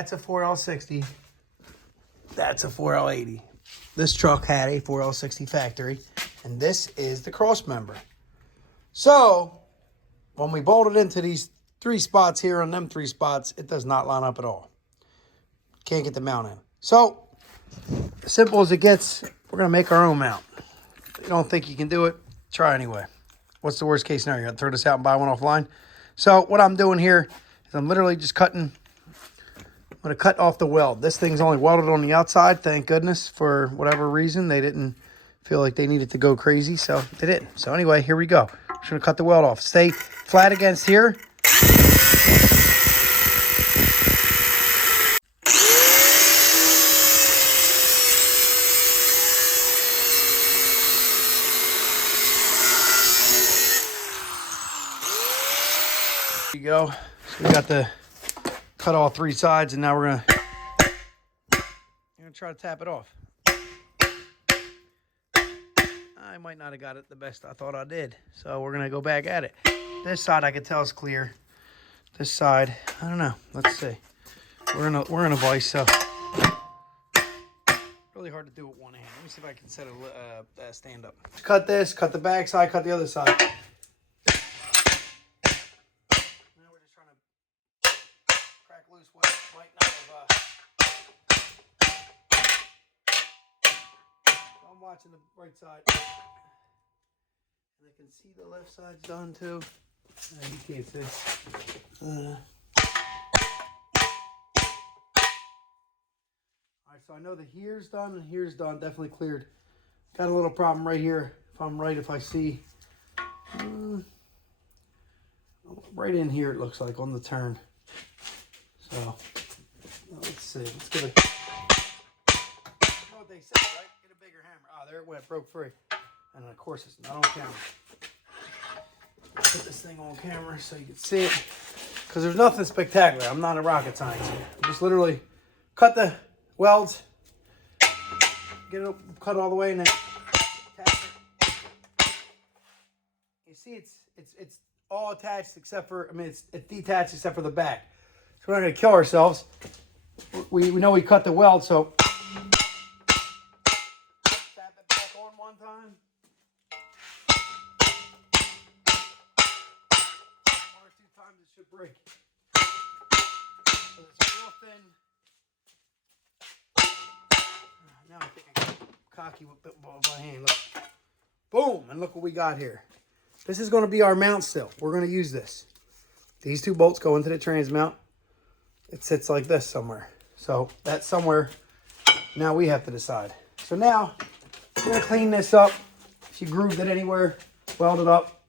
That's a 4L60. That's a 4L80. This truck had a 4L60 factory, and this is the cross member. So when we bolted into these 3 spots here on them 3 spots, it does not line up at all. Can't get the mount in. So as simple as it gets, we're going to make our own mount. If you don't think you can do it, try anyway. What's the worst case scenario? You're going to throw this out and buy one offline? So what I'm doing here is I'm literally just cutting. I'm going to cut off the weld. This thing's only welded on the outside, thank goodness. For whatever reason, they didn't feel like they needed to go crazy, so they didn't. So anyway, here we go. I'm just going to cut the weld off. Stay flat against here. There you go. So we got the cut all 3 sides, and now we're gonna try to tap it off. I might not have got it the best I thought I did, so we're gonna go back at it. This side I can tell is clear. This side, I don't know. Let's see. We're in a vise, so really hard to do with one hand. Let me see if I can set a stand up. Cut this, cut the back side, cut the other side. Loose what might not have. I'm watching the right side, and I can see the left side's done too. You can't see. All right, so I know that here's done and here's done. Definitely cleared. Got a little problem right here. If I'm right, if I see right in here, it looks like on the turn. So, let's see. Let's get a... You know what they say, right? Get a bigger hammer. Oh, there it went. Broke free. And of course, it's not on camera. Put this thing on camera so you can see it. Because there's nothing spectacular. I'm not a rocket science here. Just literally cut the welds. Get it cut all the way and then attach it. You see, it's all attached except for... I mean, it's detached except for the back. So we're not going to kill ourselves. We know we cut the weld, so tap it back on one time. 1 or 2 times it should break. So it's real thin. Now I think I got cocky with my hand. Look. Boom! And look what we got here. This is going to be our mount still. We're going to use this. These 2 bolts go into the transmount. It sits like this somewhere. So that's somewhere. Now we have to decide. So now we're going to clean this up. If you grooved it anywhere, weld it up.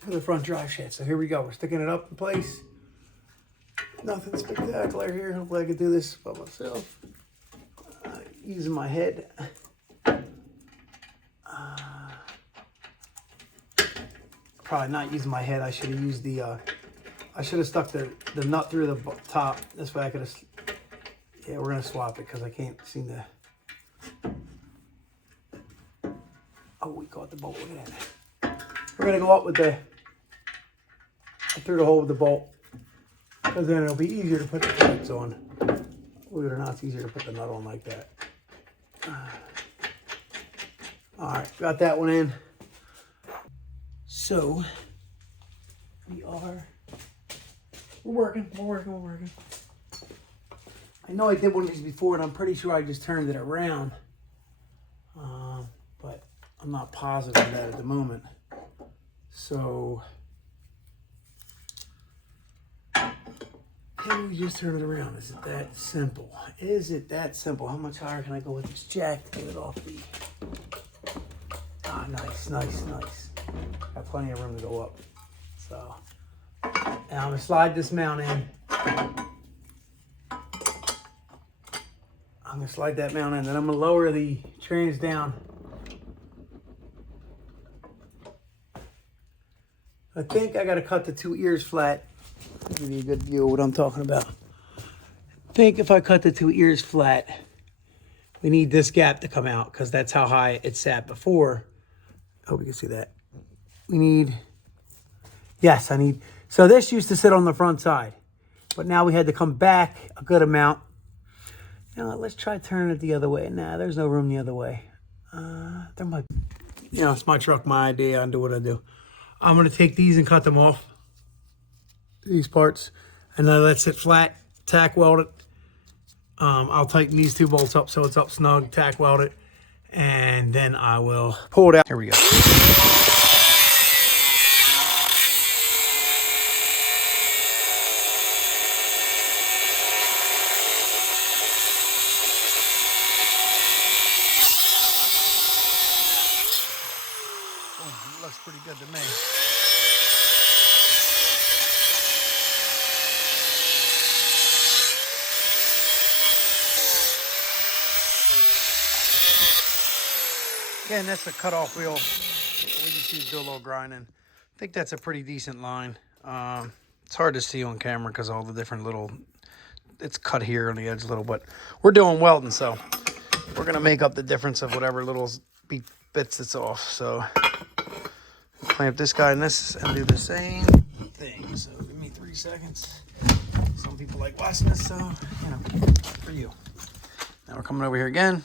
For the front drive shaft. So here we go. We're sticking it up in place. Nothing spectacular here. Hopefully I can do this by myself. Using my head. Probably not using my head. I should have used the, I should have stuck the nut through the top. This way I could have, yeah, we're going to swap it because I can't seem to. Oh, we caught the bolt. Look at that. We're going to go up with the, I threw the hole with the bolt. Because then it'll be easier to put the nuts on. Believe it or not, it's easier to put the nut on like that. Alright, got that one in. So, we're working. I know I did one of these before, and I'm pretty sure I just turned it around. But I'm not positive of that at the moment. So, can we just turn it around? Is it that simple? Is it that simple? How much higher can I go with this jack to get it off the... Ah, nice. Got plenty of room to go up. So, now I'm going to slide this mount in. I'm going to slide that mount in. Then I'm going to lower the trans down. I think I got to cut the 2 ears flat. Give you a good view of what I'm talking about. I think if I cut the 2 ears flat, we need this gap to come out because that's how high it sat before. I hope you can see that. We need, yes, I need, so this used to sit on the front side, but now we had to come back a good amount. You know, let's try turning it the other way. Nah, there's no room the other way. There might, you know, it's my truck, my idea. I do what I do. I'm going to take these and cut them off, these parts, and then let it sit flat, tack weld it. I'll tighten these 2 bolts up so it's up snug, tack weld it, and then I will pull it out. Here we go. Oh, it looks pretty good to me. Again, that's a cutoff wheel. We just use to do a little grinding. I think that's a pretty decent line. It's hard to see on camera because all the different little, it's cut here on the edge a little, but we're doing welding, so we're going to make up the difference of whatever little bits it's off. So clamp this guy in this and do the same thing. So give me 3 seconds. Some people like watching this, so, you know, for you. Now we're coming over here again.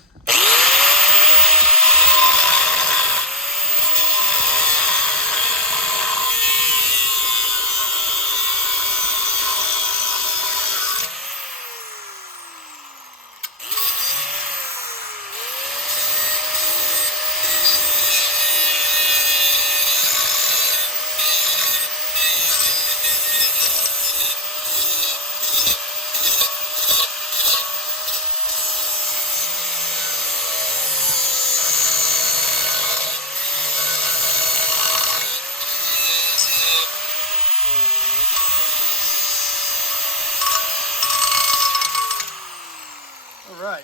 Right,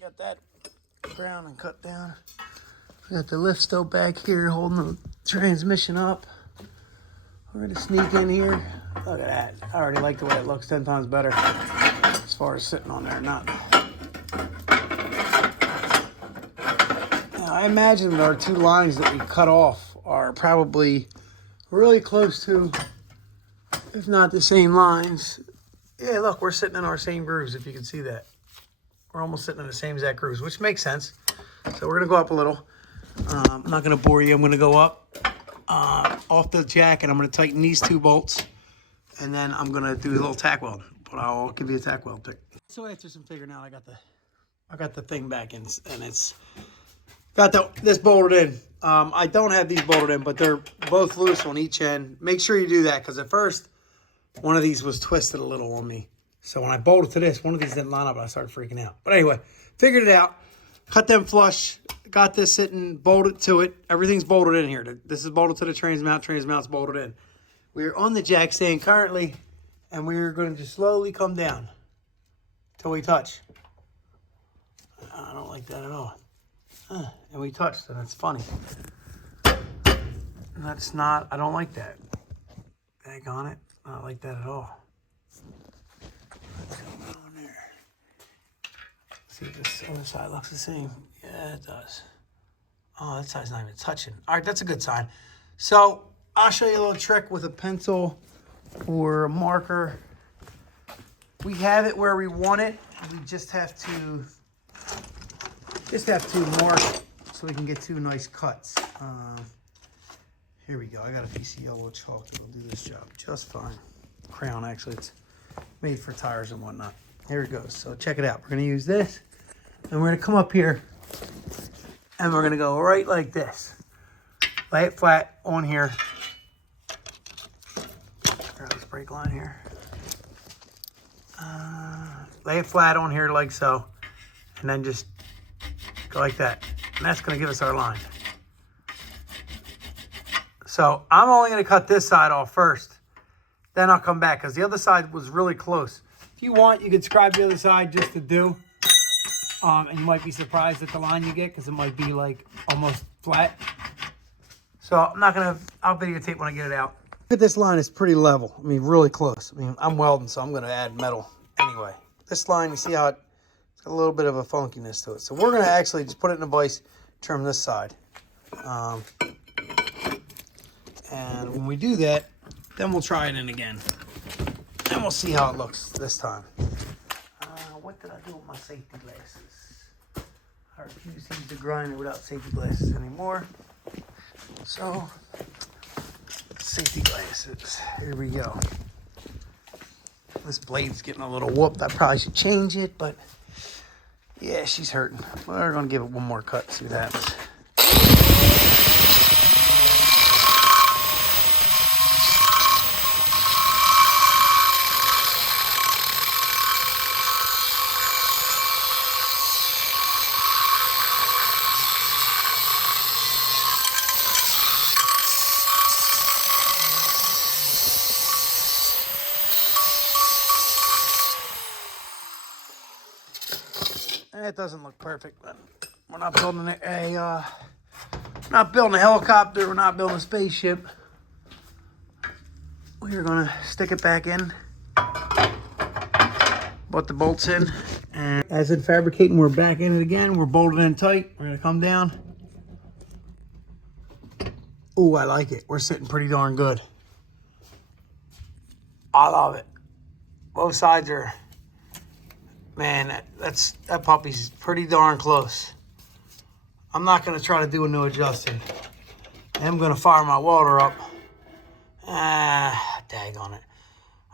got that ground and cut down. We got the lift still back here holding the transmission up. We're gonna sneak in here. Look at that. I already like the way it looks 10 times better as far as sitting on there. Not. Now, I imagine that our 2 lines that we cut off are probably really close to, if not the same lines. Yeah, look, we're sitting in our same grooves, if you can see that. We're almost sitting in the same exact grooves, which makes sense. So we're going to go up a little. I'm not going to bore you. I'm going to go up off the jack, and I'm going to tighten these 2 bolts. And then I'm going to do a little tack weld. But I'll give you a tack weld pick. So after some figuring out, I got the thing back in, and it's got this bolted in. I don't have these bolted in, but they're both loose on each end. Make sure you do that, because at first, one of these was twisted a little on me. So when I bolted to this, one of these didn't line up and I started freaking out. But anyway, figured it out. Cut them flush. Got this sitting, bolted to it. Everything's bolted in here. This is bolted to the transmount. Transmount's bolted in. We're on the jack stand currently, and we're going to just slowly come down till we touch. I don't like that at all. And we touched, and it's funny. That's not, I don't like that. Back on it. Not like that at all. What's going on there? See if this other side looks the same. Yeah, it does. Oh, that side's not even touching. All right, that's a good sign. So I'll show you a little trick with a pencil or a marker. We have it where we want it. We just have to mark it so we can get 2 nice cuts. Here we go. I got a piece of yellow chalk that'll do this job just fine. Crayon, actually, it's made for tires and whatnot. Here it goes. So check it out. We're going to use this, and we're going to come up here, and we're going to go right like this. Lay it flat on here. Grab this brake line here. Lay it flat on here like so, and then just go like that. And that's going to give us our line. So I'm only going to cut this side off first. Then I'll come back because the other side was really close. If you want, you can scribe the other side just to do. And you might be surprised at the line you get because it might be like almost flat. So I'm not going to, I'll videotape when I get it out. Look at this line, it's pretty level. I mean, really close. I mean, I'm welding, so I'm going to add metal anyway. This line, you see how it's a little bit of a funkiness to it. So we're going to actually just put it in a vise, trim this side. And when we do that, then we'll try it in again. And we'll see how it looks this time. What did I do with my safety glasses? I refuse to use the grinder without safety glasses anymore. So, safety glasses. Here we go. This blade's getting a little whooped. I probably should change it, but yeah, she's hurting. We're going to give it one more cut, see what happens. It doesn't look perfect, but we're not building a helicopter. We're not building a spaceship. We're gonna stick it back in, put the bolts in, and as in fabricating, we're back in it again. We're bolted in tight. We're gonna come down. Ooh, I like it. We're sitting pretty darn good. I love it. Both sides are. Man, that puppy's pretty darn close. I'm not going to try to do a no adjusting. I'm going to fire my welder up. Daggone it.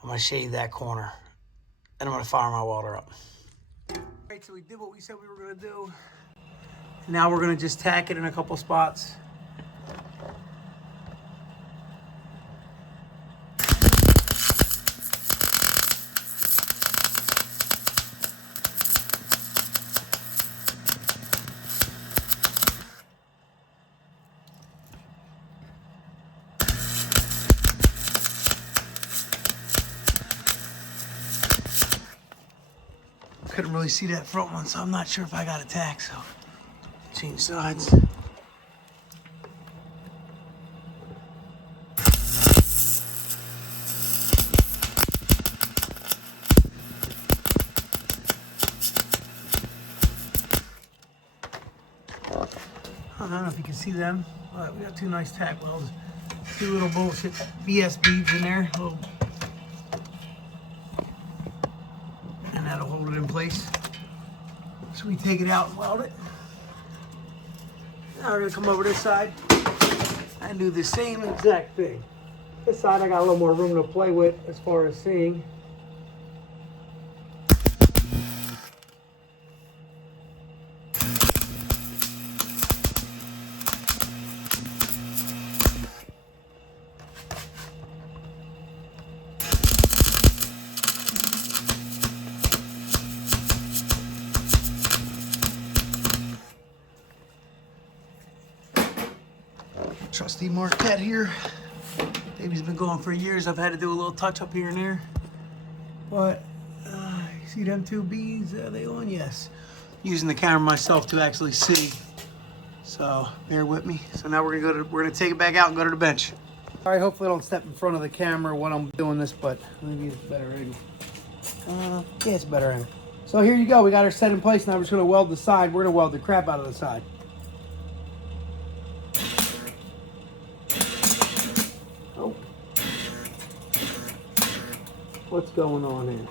I'm going to shave that corner. And I'm going to fire my welder up. All right, so we did what we said we were going to do. Now we're going to just tack it in a couple spots. Couldn't really see that front one, so I'm not sure if I got a tack, so change sides. I don't know if you can see them, but we got two nice tack welds. Two little bullshit BS beads in there. And that'll hold it in place. So we take it out and weld it. Now we're gonna come over this side and do the same exact thing. This side I got a little more room to play with as far as seeing. Trusty Marquette here. Baby's been going for years. I've had to do a little touch up here and there. But, you see them two beads? Are they on? Yes. Using the camera myself to actually see. So, bear with me. So now we're gonna take it back out and go to the bench. All right, hopefully I don't step in front of the camera when I'm doing this, but maybe it's a better angle. Yeah, it's a better angle. So here you go. We got her set in place. Now we're just gonna weld the side. We're gonna weld the crap out of the side. What's going on here?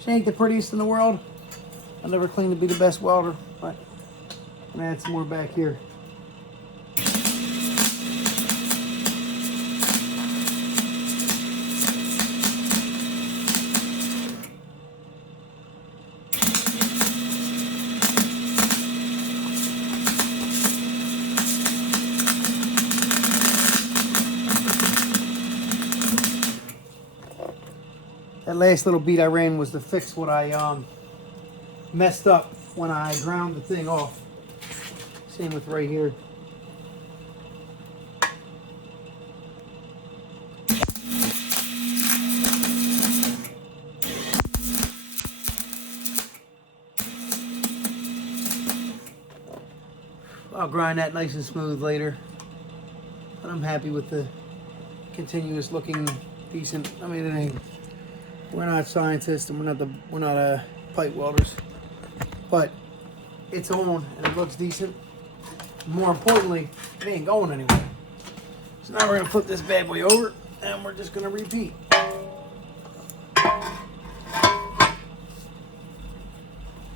She ain't the prettiest in the world. I never claimed to be the best welder, but I'm gonna add some more back here. That last little beat I ran was to fix what I messed up when I ground the thing off. Same with right here. I'll grind that nice and smooth later. But I'm happy with the continuous looking decent. I mean, it ain't, we're not scientists and we're not pipe welders, but it's on and it looks decent. More importantly, it ain't going anywhere. So now we're gonna flip this bad boy over and we're just gonna repeat. Are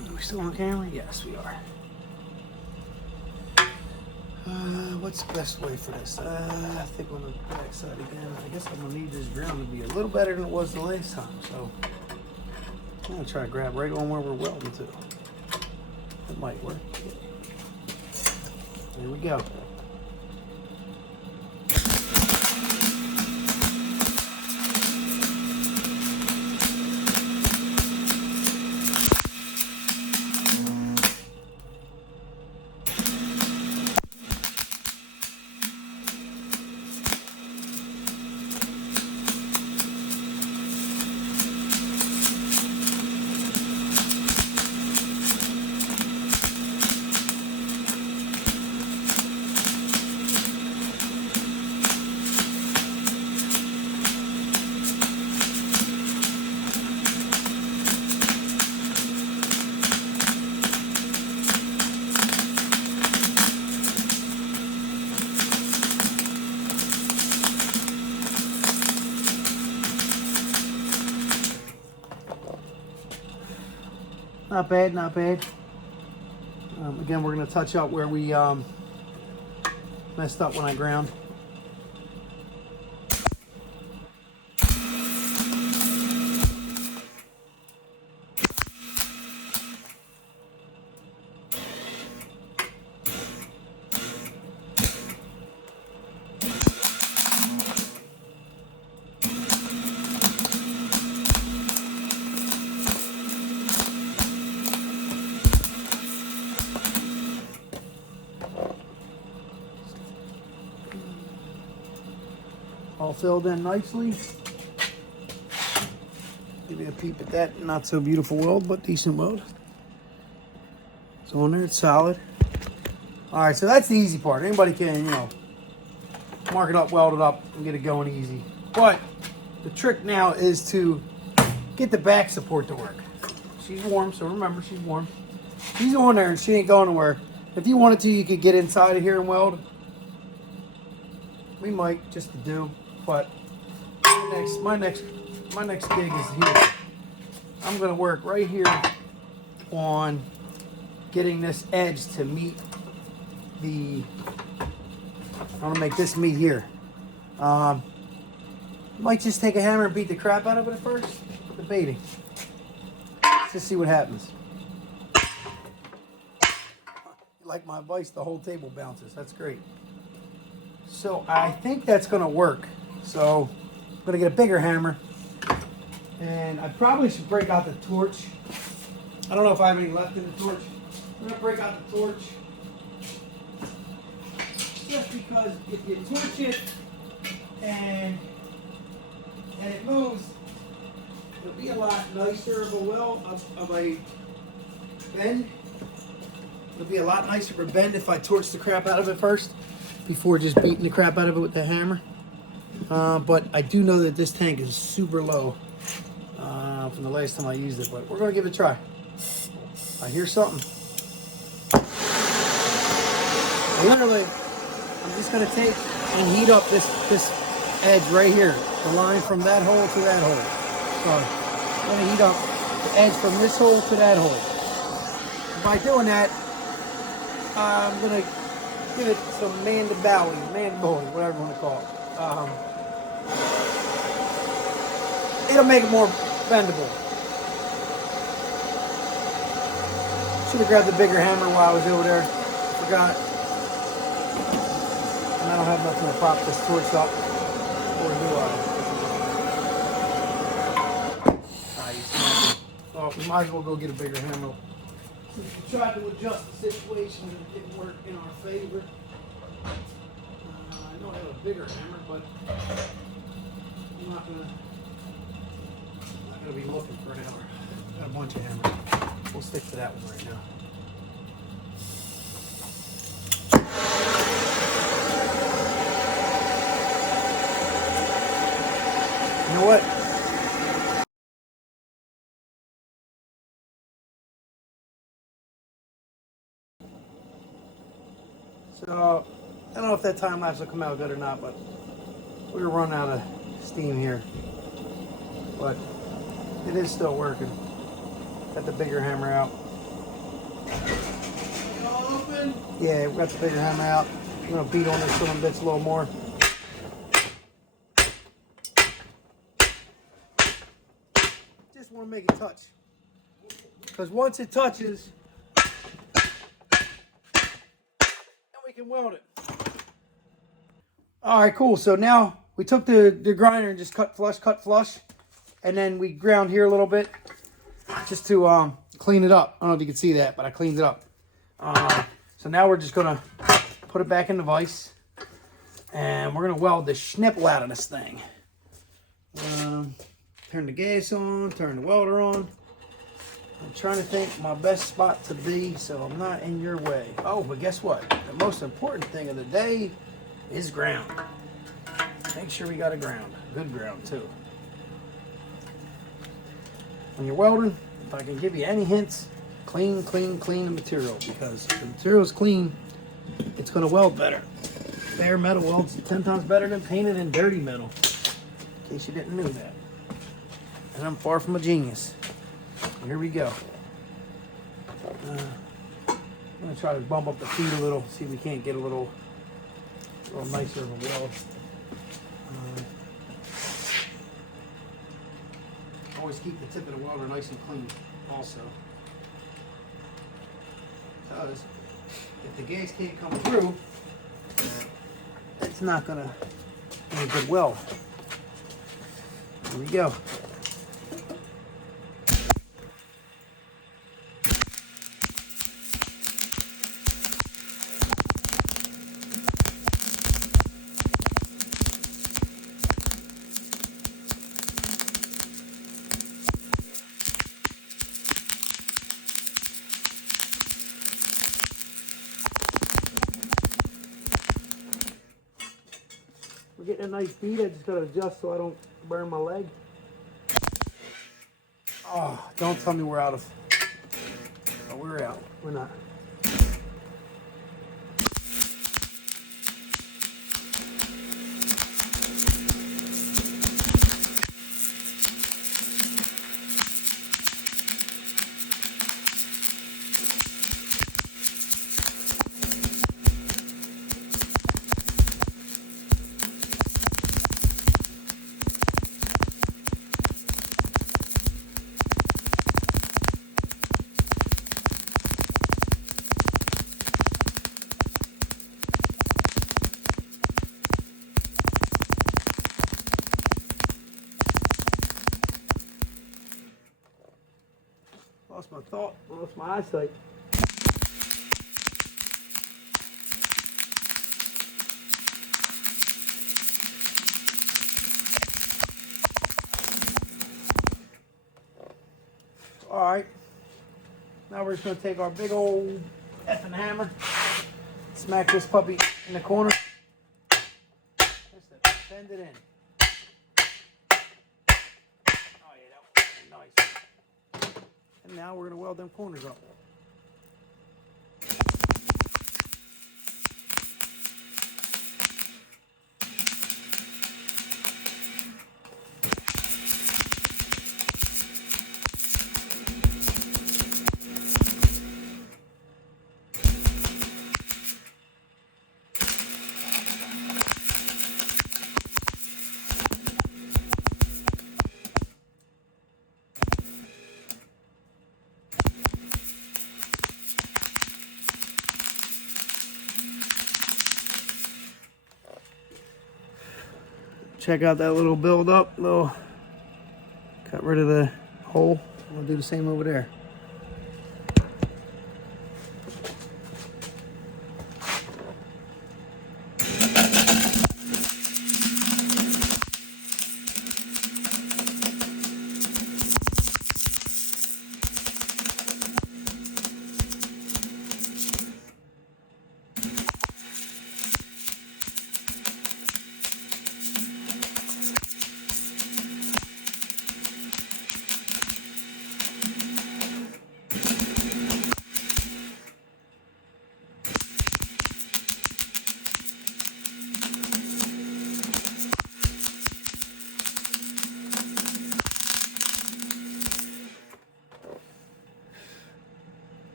we still on camera? Yes, we are. What's the best way for this? I think on the back side again. I guess I'm gonna need this ground to be a little better than it was the last time. So I'm gonna try to grab right on where we're welding to. That might work. There we go. Not bad, not bad. Again, we're going to touch up where we messed up when I ground. All filled in nicely. Give you a peep at that not so beautiful weld, but decent weld. It's on there, it's solid. All right, so that's the easy part. Anybody can, mark it up, weld it up, and get it going easy. But the trick now is to get the back support to work. She's warm, so remember, she's warm. She's on there and she ain't going nowhere. If you wanted to, you could get inside of here and weld. We might, just to do. But my next gig is here. I'm gonna work right here on getting this edge to meet the. I'm gonna make this meet here. Might just take a hammer and beat the crap out of it at first. Debating. Let's just see what happens. You like my advice? The whole table bounces. That's great. So I think that's gonna work. So I'm gonna get a bigger hammer, and I probably should break out the torch. I don't know if I have any left in the torch. I'm gonna break out the torch just because if you torch it and it moves, it'll be a lot nicer of a weld of a bend. It'll be a lot nicer of a bend if I torch the crap out of it first before just beating the crap out of it with the hammer. But I do know that this tank is super low from the last time I used it, but we're going to give it a try. I hear something. Literally, I'm just going to take and heat up this edge right here, the line from that hole to that hole. So I'm going to heat up the edge from this hole to that hole. By doing that, I'm going to give it some mandiboly, whatever you want to call it. It'll make it more bendable. Should have grabbed the bigger hammer while I was over there. Forgot. And I don't have nothing to prop this torch up. Or do I? So we might as well go get a bigger hammer. We tried to adjust the situation and it didn't work in our favor. I know I have a bigger hammer, but I'm not gonna be looking for an hammer. Got a bunch of hammers. We'll stick to that one right now. You know what? So, I don't know if that time lapse will come out good or not, but we're running out of steam here. But it is still working. Got the bigger hammer out. All open? Yeah, we got the bigger hammer out. I'm gonna beat on this little bits a little more. Just want to make it touch. Because once it touches, we can weld it. All right, cool. So now we took the grinder and just cut flush, and then we ground here a little bit just to clean it up. I don't know if you can see that, but I cleaned it up. So now we're just gonna put it back in the vise, and we're gonna weld the schnipple out of this thing. Turn the gas on, turn the welder on. I'm trying to think my best spot to be so I'm not in your way. Oh, but guess what? The most important thing of the day is ground. Make sure we got a ground. Good ground, too. When you're welding, if I can give you any hints, clean the material. Because if the material is clean, it's going to weld better. Bare metal welds 10 times better than painted and dirty metal. In case you didn't know that. And I'm far from a genius. Here we go. I'm gonna try to bump up the feet a little, see if we can't get a little nicer of a weld. Always keep the tip of the welder nice and clean also. Because if the gas can't come through, it's not gonna be a good weld. Here we go. We're getting a nice bead. I just gotta adjust so I don't burn my leg. Oh, don't tell me we're out of. Oh, we're out. We're not. Lost my thought, lost my eyesight. All right, now we're just gonna take our big old effing hammer, smack this puppy in the corner, just to bend it in. Oh yeah, that was nice. And now we're going to weld them corners up. Check out that little build up, cut rid of the hole. We'll do the same over there.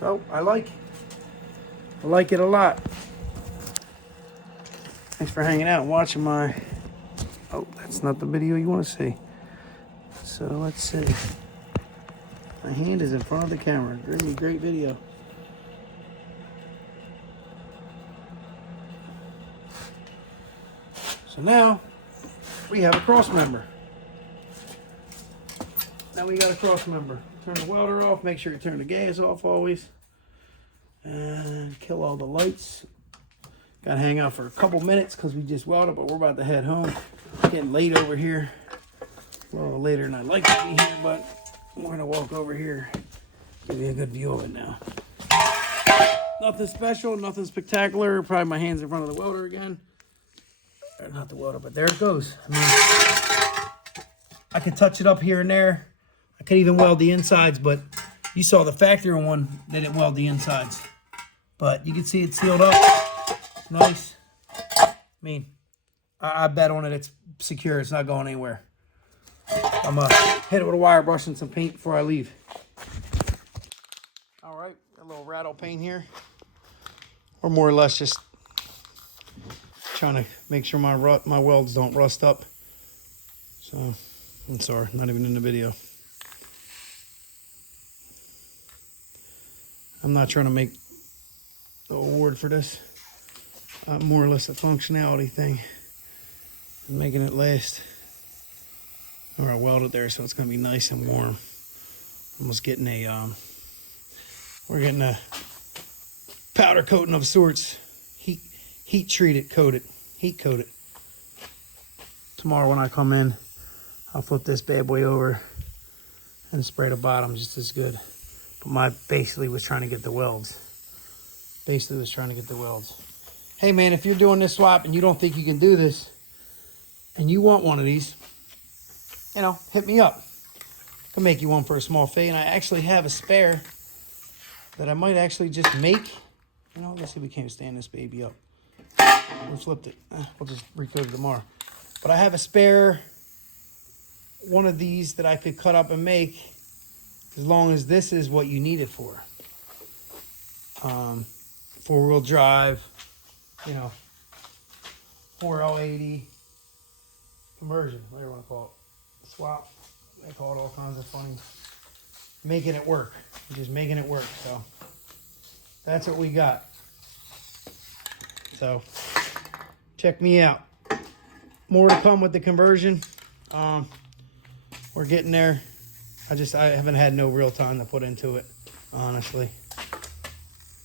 So I like it a lot. Thanks for hanging out and watching my, oh, that's not the video you want to see. So let's see. My hand is in front of the camera. Great video. So now we have a cross member. Now we got a cross member. Turn the welder off. Make sure you turn the gas off always. And kill all the lights. Got to hang out for a couple minutes because we just welded, but we're about to head home. It's getting late over here. A little later than I'd like to be here, but we're going to walk over here. Give you a good view of it now. Nothing special, nothing spectacular. Probably my hands in front of the welder again. Not the welder, but there it goes. I mean, I could touch it up here and there. I could even weld the insides, but you saw the factory one, they didn't weld the insides. But you can see it sealed up. Nice. I mean, I bet on it it's secure. It's not going anywhere. I'm going to hit it with a wire brush and some paint before I leave. All right, got a little rattle paint here. Or more or less just trying to make sure my welds don't rust up. So, I'm sorry, not even in the video. I'm not trying to make the award for this. More or less a functionality thing. I'm making it last. Or I weld it there so it's going to be nice and warm. Almost getting a, we're getting a powder coating of sorts. Heat treated, coated. Heat coated. Tomorrow when I come in, I'll flip this bad boy over and spray the bottom just as good. But basically was trying to get the welds. Hey man, if you're doing this swap and you don't think you can do this, and you want one of these, you know, hit me up. I can make you one for a small fee, and I actually have a spare that I might actually just make. You know, let's see if we can't stand this baby up. We flipped it. We'll just recoat it tomorrow. But I have a spare one of these that I could cut up and make, as long as this is what you need it for. 4-wheel drive, you know, 4L80 conversion, whatever you want to call it. Swap, they call it all kinds of funny. Making it work, just making it work. So that's what we got. So check me out. More to come with the conversion. We're getting there. I haven't had no real time to put into it, honestly.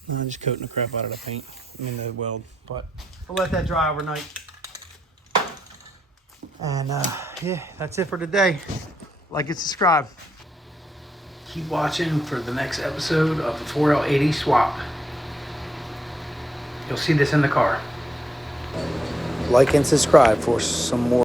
I'm just coating the crap out of the paint. I mean the weld. But we'll let that dry overnight. And yeah, that's it for today. Like and subscribe. Keep watching for the next episode of the 4L80 swap. You'll see this in the car. Like and subscribe for some more.